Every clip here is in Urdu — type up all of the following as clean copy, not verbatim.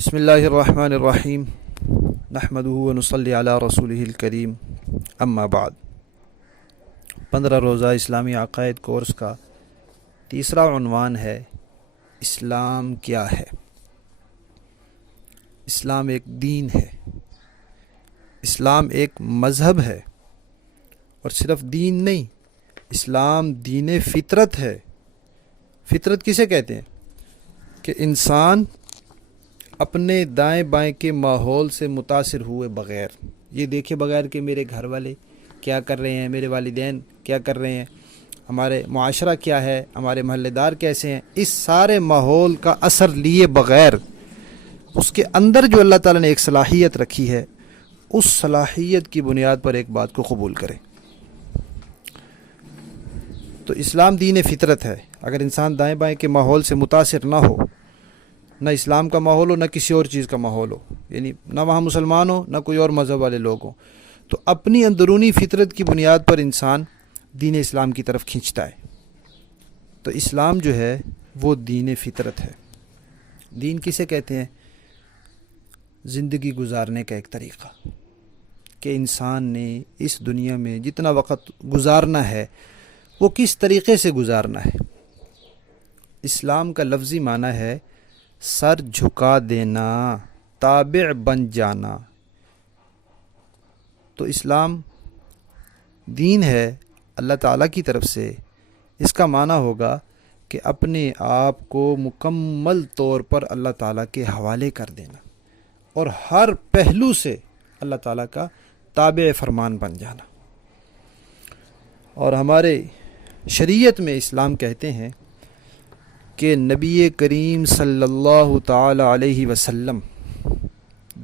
بسم اللہ الرحمن الرحیم نحمدہ ونصلی علی رسولہ الکریم اما بعد 15 روزہ اسلامی عقائد کورس کا تیسرا عنوان ہے اسلام کیا ہے۔ اسلام ایک دین ہے، اسلام ایک مذہب ہے، اور صرف دین نہیں، اسلام دین فطرت ہے۔ فطرت کسے کہتے ہیں؟ کہ انسان اپنے دائیں بائیں کے ماحول سے متاثر ہوئے بغیر، یہ دیکھے بغیر کہ میرے گھر والے کیا کر رہے ہیں، میرے والدین کیا کر رہے ہیں، ہمارے معاشرہ کیا ہے، ہمارے محلے دار کیسے ہیں، اس سارے ماحول کا اثر لیے بغیر اس کے اندر جو اللہ تعالیٰ نے ایک صلاحیت رکھی ہے، اس صلاحیت کی بنیاد پر ایک بات کو قبول کرے۔ تو اسلام دین فطرت ہے۔ اگر انسان دائیں بائیں کے ماحول سے متاثر نہ ہو، نہ اسلام کا ماحول ہو، نہ کسی اور چیز کا ماحول ہو، یعنی نہ وہاں مسلمان ہو، نہ کوئی اور مذہب والے لوگ ہوں، تو اپنی اندرونی فطرت کی بنیاد پر انسان دین اسلام کی طرف کھینچتا ہے۔ تو اسلام جو ہے وہ دین فطرت ہے۔ دین کسے کہتے ہیں؟ زندگی گزارنے کا ایک طریقہ، کہ انسان نے اس دنیا میں جتنا وقت گزارنا ہے وہ کس طریقے سے گزارنا ہے۔ اسلام کا لفظی معنی ہے سر جھکا دینا، تابع بن جانا۔ تو اسلام دین ہے اللہ تعالیٰ کی طرف سے۔ اس کا معنی ہوگا کہ اپنے آپ کو مکمل طور پر اللہ تعالیٰ کے حوالے کر دینا، اور ہر پہلو سے اللہ تعالیٰ کا تابع فرمان بن جانا۔ اور ہمارے شریعت میں اسلام کہتے ہیں کہ نبی کریم صلی اللہ تعالی علیہ وسلم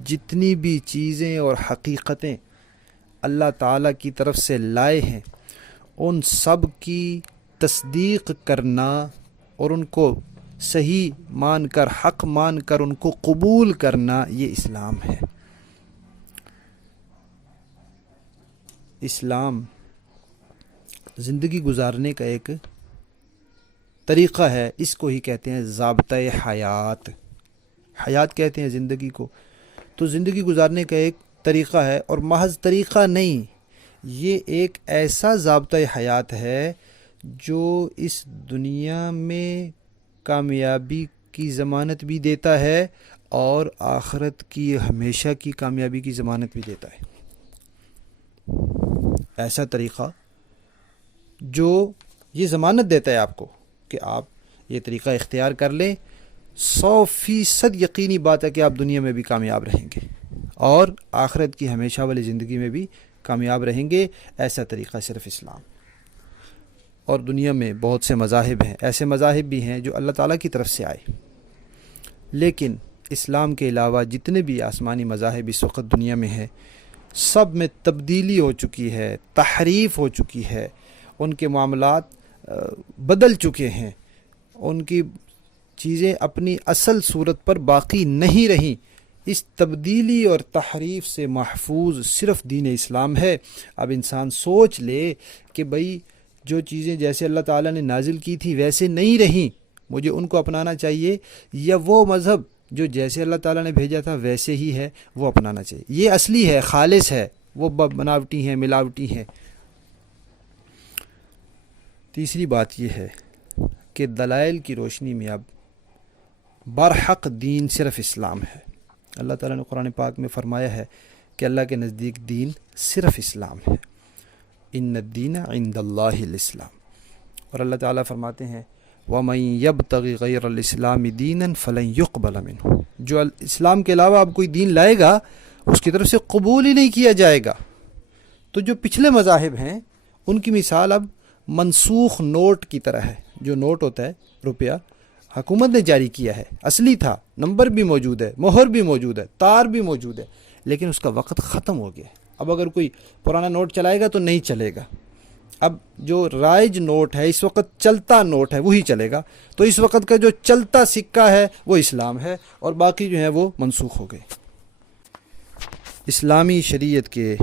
جتنی بھی چیزیں اور حقیقتیں اللہ تعالیٰ کی طرف سے لائے ہیں، ان سب کی تصدیق کرنا اور ان کو صحیح مان کر، حق مان کر ان کو قبول کرنا، یہ اسلام ہے۔ اسلام زندگی گزارنے کا ایک طریقہ ہے، اس کو ہی کہتے ہیں ضابطۂ حیات۔ حیات کہتے ہیں زندگی کو۔ تو زندگی گزارنے کا ایک طریقہ ہے، اور محض طریقہ نہیں، یہ ایک ایسا ضابطۂ حیات ہے جو اس دنیا میں کامیابی کی ضمانت بھی دیتا ہے اور آخرت کی ہمیشہ کی کامیابی کی ضمانت بھی دیتا ہے۔ ایسا طریقہ جو یہ ضمانت دیتا ہے آپ کو کہ آپ یہ طریقہ اختیار کر لیں، 100% یقینی بات ہے کہ آپ دنیا میں بھی کامیاب رہیں گے اور آخرت کی ہمیشہ والی زندگی میں بھی کامیاب رہیں گے۔ ایسا طریقہ صرف اسلام۔ اور دنیا میں بہت سے مذاہب ہیں، ایسے مذاہب بھی ہیں جو اللہ تعالیٰ کی طرف سے آئے، لیکن اسلام کے علاوہ جتنے بھی آسمانی مذاہب اس وقت دنیا میں ہیں، سب میں تبدیلی ہو چکی ہے، تحریف ہو چکی ہے، ان کے معاملات بدل چکے ہیں، ان کی چیزیں اپنی اصل صورت پر باقی نہیں رہیں۔ اس تبدیلی اور تحریف سے محفوظ صرف دین اسلام ہے۔ اب انسان سوچ لے کہ بھئی جو چیزیں جیسے اللہ تعالیٰ نے نازل کی تھی ویسے نہیں رہیں، مجھے ان کو اپنانا چاہیے، یا وہ مذہب جو جیسے اللہ تعالیٰ نے بھیجا تھا ویسے ہی ہے وہ اپنانا چاہیے۔ یہ اصلی ہے، خالص ہے، وہ بناوٹی ہیں، ملاوٹی ہیں۔ تیسری بات یہ ہے کہ دلائل کی روشنی میں اب برحق دین صرف اسلام ہے۔ اللہ تعالیٰ نے قرآن پاک میں فرمایا ہے کہ اللہ کے نزدیک دین صرف اسلام ہے۔ ان الدین عند اللہ الاسلام۔ اور اللہ تعالیٰ فرماتے ہیں وَمَن يَبْتَغِ غَيْرَ الْإِسْلَامِ دِينًا فَلَن يُقْبَلَ مِنْهُ۔ جو اسلام کے علاوہ اب کوئی دین لائے گا اس کی طرف سے قبول ہی نہیں کیا جائے گا۔ تو جو پچھلے مذاہب ہیں ان کی مثال اب منسوخ نوٹ کی طرح ہے۔ جو نوٹ ہوتا ہے روپیہ، حکومت نے جاری کیا ہے، اصلی تھا، نمبر بھی موجود ہے، مہر بھی موجود ہے، تار بھی موجود ہے، لیکن اس کا وقت ختم ہو گیا ہے۔ اب اگر کوئی پرانا نوٹ چلائے گا تو نہیں چلے گا۔ اب جو رائج نوٹ ہے، اس وقت چلتا نوٹ ہے، وہی چلے گا۔ تو اس وقت کا جو چلتا سکہ ہے وہ اسلام ہے، اور باقی جو ہیں وہ منسوخ ہو گئے۔ اسلامی شریعت کے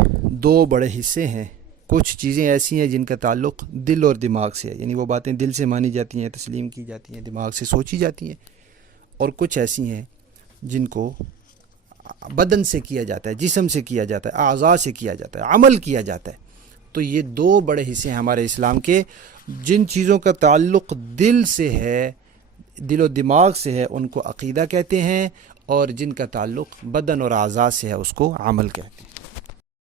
2 بڑے حصے ہیں۔ کچھ چیزیں ایسی ہیں جن کا تعلق دل اور دماغ سے ہے، یعنی وہ باتیں دل سے مانی جاتی ہیں، تسلیم کی جاتی ہیں، دماغ سے سوچی جاتی ہیں، اور کچھ ایسی ہیں جن کو بدن سے کیا جاتا ہے، جسم سے کیا جاتا ہے، اعضاء سے کیا جاتا ہے، عمل کیا جاتا ہے. تو یہ دو بڑے حصے ہیں ہمارے اسلام کے. جن چیزوں کا تعلق دل سے ہے، دل و دماغ سے ہے، ان کو عقیدہ کہتے ہیں، اور جن کا تعلق بدن اور اعضاء سے ہے اس کو عمل کہتے ہیں.